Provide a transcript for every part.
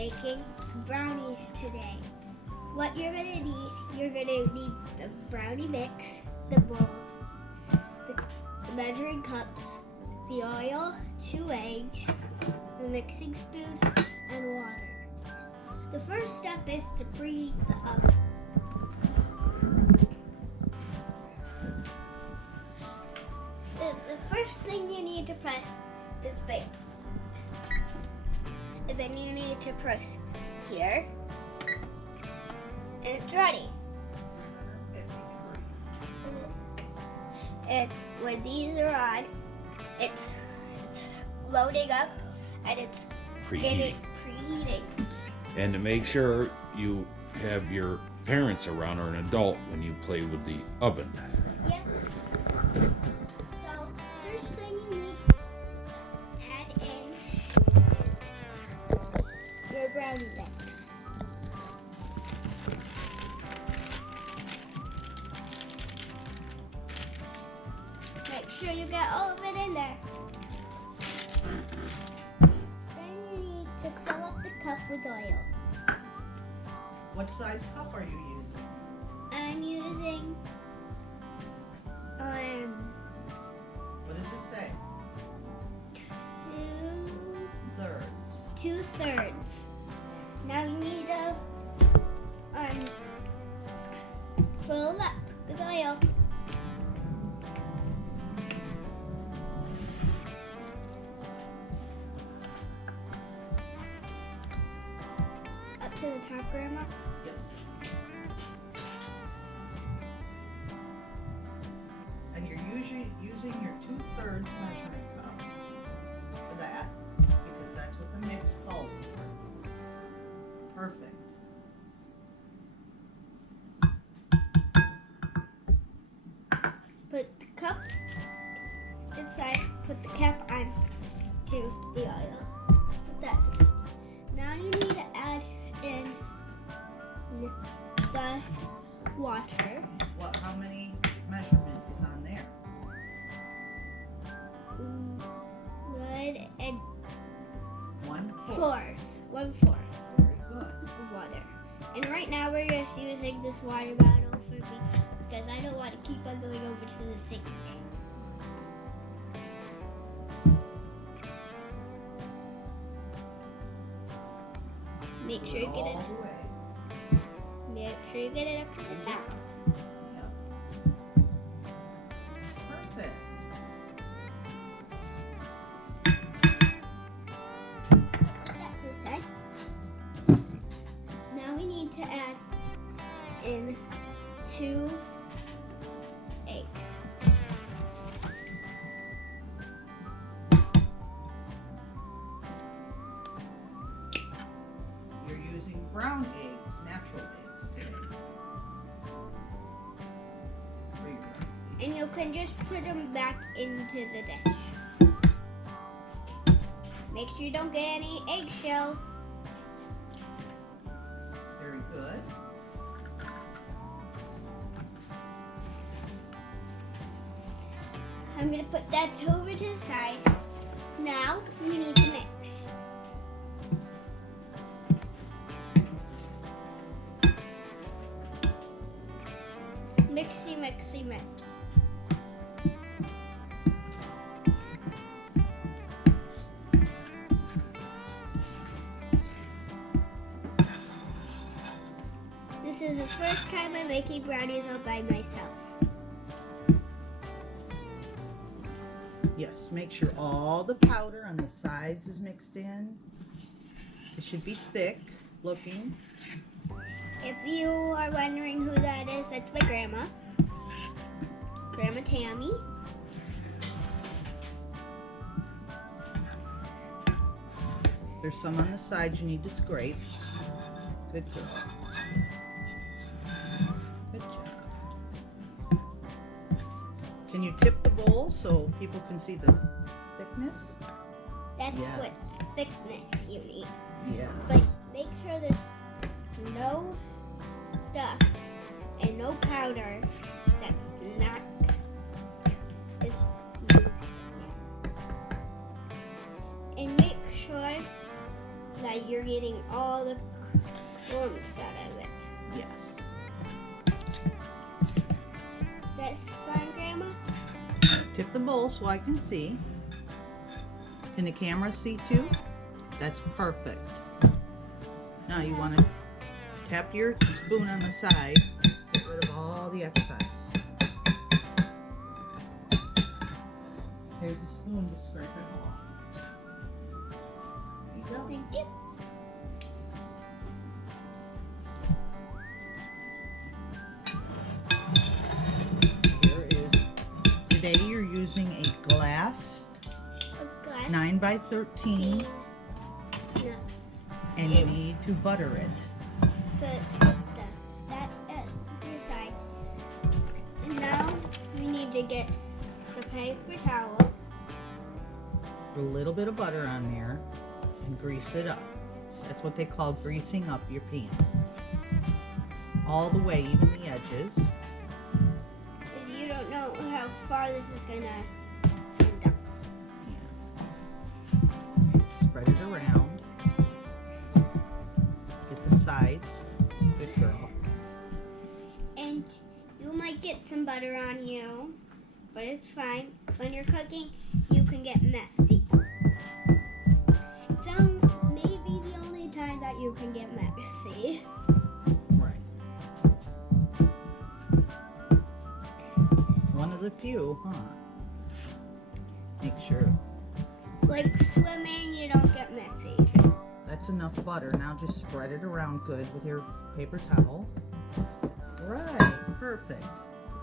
making brownies today. What you're gonna need the brownie mix, the bowl, the measuring cups, the oil, 2 eggs, the mixing spoon, and water. The first step is to preheat the oven. The first thing you need to press is bake. And then you need to press here. And it's ready. And when these are on, it's loading up and it's Preheating. Preheating. And to make sure you have your parents around or an adult when you play with the oven. Yep. So first thing you need to add in your brownie mix. Make sure you get all of it in there. Then you need to fill up the cup with oil. What size cup are you using? I'm using What does it say? 2/3. Now you need to fill up with oil. Up to the top, Grandma. Yes. And you're usually using your 2/3 measuring cup for that, because that's what the mix calls for. Perfect. Put the cup inside. Put the cap on to the oil. Put that to the side. Now you need to add in the water. How many measurement is on there? 1/4. 1/4 Very good. of water. And right now we're just using this water bottle for me because I don't want to keep on going over to the sink. Make sure you get it. all the way. Make sure you get it up to the top. Yep. Perfect. Put that to the side. Now we need to add in 2 eggs. You're using brown eggs, natural eggs today. For your recipe. And you can just put them back into the dish. Make sure you don't get any eggshells. Very good. I'm gonna put that over to the side. Now you need to mix. Mixy, mixy, mix. This is the first time I'm making brownies all by myself. Yes, make sure all the powder on the sides is mixed in. It should be thick looking. If you are wondering who that is, that's my grandma. Grandma Tammy. There's some on the sides you need to scrape. Good girl. Good job. Can you tip the bowl so people can see the thickness? That's Yeah. what thickness you need. Yeah. But make sure there's no stuff and no powder that's not is mixed yet. And make sure that that you're getting all the crumbs out of it. Yes. Is that fine, Grandma? Tip the bowl so I can see. Can the camera see too? That's perfect. Now you want to tap your spoon on the side. Get rid of all the excess. Here's a spoon to scrape it off. There you go. Thank you. Here is, today you're using a glass, A glass. 9 by 13, No. and you need to butter it. So let's put that at your side. And now we need to get the paper towel. Put a little bit of butter on there and grease it up. That's what they call greasing up your pan. All the way, even the edges. Because you don't know how far this is gonna end up. Yeah. Spread it around. Get the sides. Good girl. And you might get some butter on you, but it's fine. When you're cooking, you can get messy. It's maybe the only time that you can get messy. Right. One of the few, huh? Make sure. Like swimming, you don't get messy. That's enough butter. Now just spread it around good with your paper towel. Right. Perfect.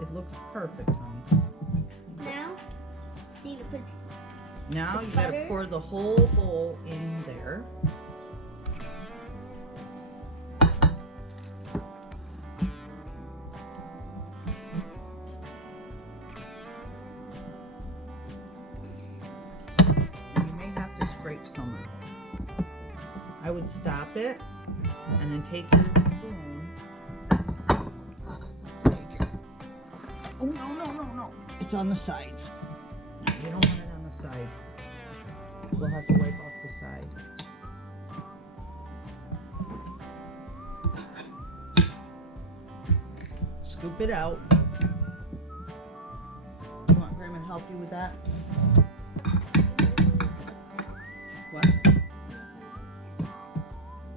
It looks perfect, honey. Now, you need to put Now the you gotta butter. pour the whole bowl in there. You may have to scrape some out. I would stop it and then take your spoon. Oh, no. It's on the sides. You don't want it on the side. We'll have to wipe off the side. Scoop it out. You want Grandma to help you with that? What?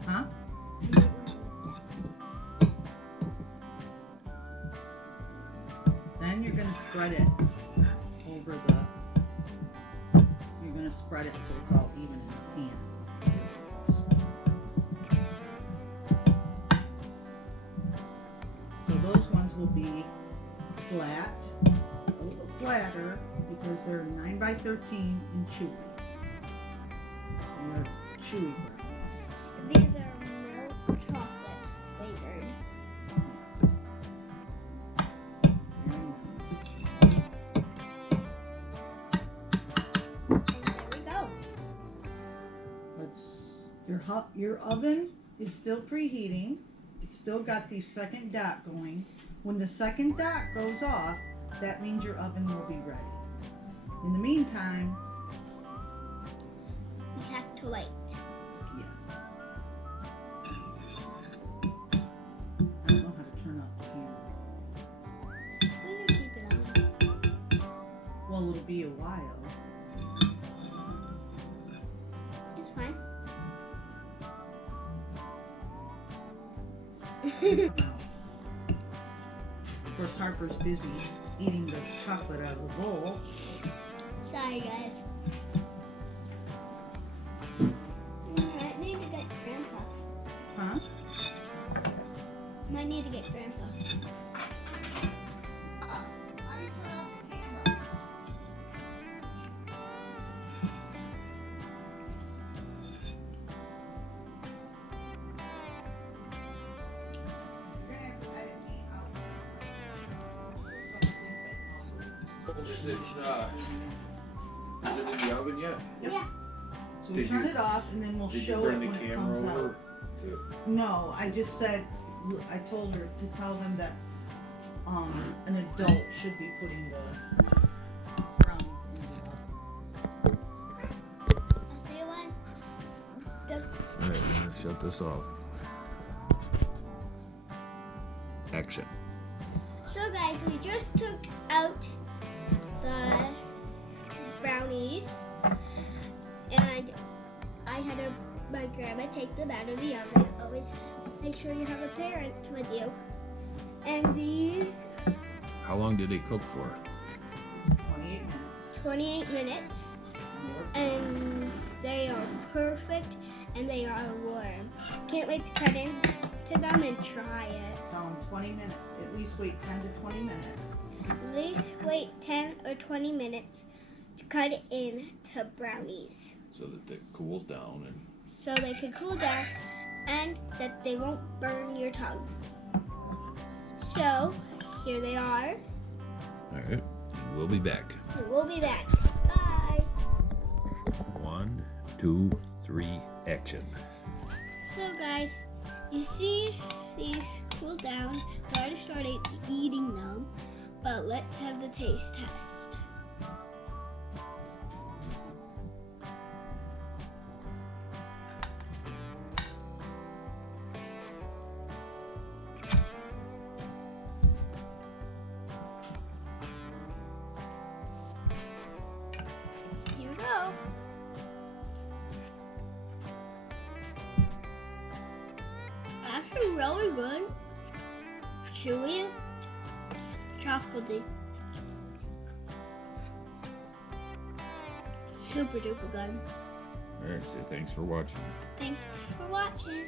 Huh? Then you're gonna spread it over the. You're gonna spread it so it's all even in the pan. So those ones will be flat, a little flatter because they're 9 by 13 and chewy. And they're chewy brownies. These are milk chocolate flavored. And there we go. Your oven is still preheating. It's still got the second dot going. When the second dot goes off, that means your oven will be ready. In the meantime, We have to wait. yes. I don't know how to turn off the camera. We're gonna keep it on. Well, it'll be a while. It's fine. Of course, Harper's busy eating the chocolate out of the bowl. Sorry, guys. Might need to get Grandpa. Huh? Might need to get Grandpa. Is it in the oven yet? Yep. Yeah. So we Did turn you- it off and then we'll Did you show it bring when the it camera comes over? out. To, No, I just said, I told her to tell them that an adult should be putting the brownies in the oven. See one? Yep. Alright, let's shut this off. Action. So guys, we just took out the brownies, and I had my grandma take them out of the oven. Always make sure you have a parent with you. And these, How long did they cook for? 28 minutes. 28 minutes, and they are perfect, and they are warm. Can't wait to cut into them and try it. Tell them 20 minutes. At least wait 10 to 20 minutes. At least wait 10 or 20 minutes to cut it into brownies, So that it cools down and so they can cool down and that they won't burn your tongue. So here they are, alright. We'll be back. and we'll be back. Bye. 1, 2, 3, action. So guys, you see these cool down. We already started eating them, but let's have the taste test. Here we go. Actually really good. Chewy, chocolatey. Super duper good. Alright, say thanks for watching. Thanks for watching.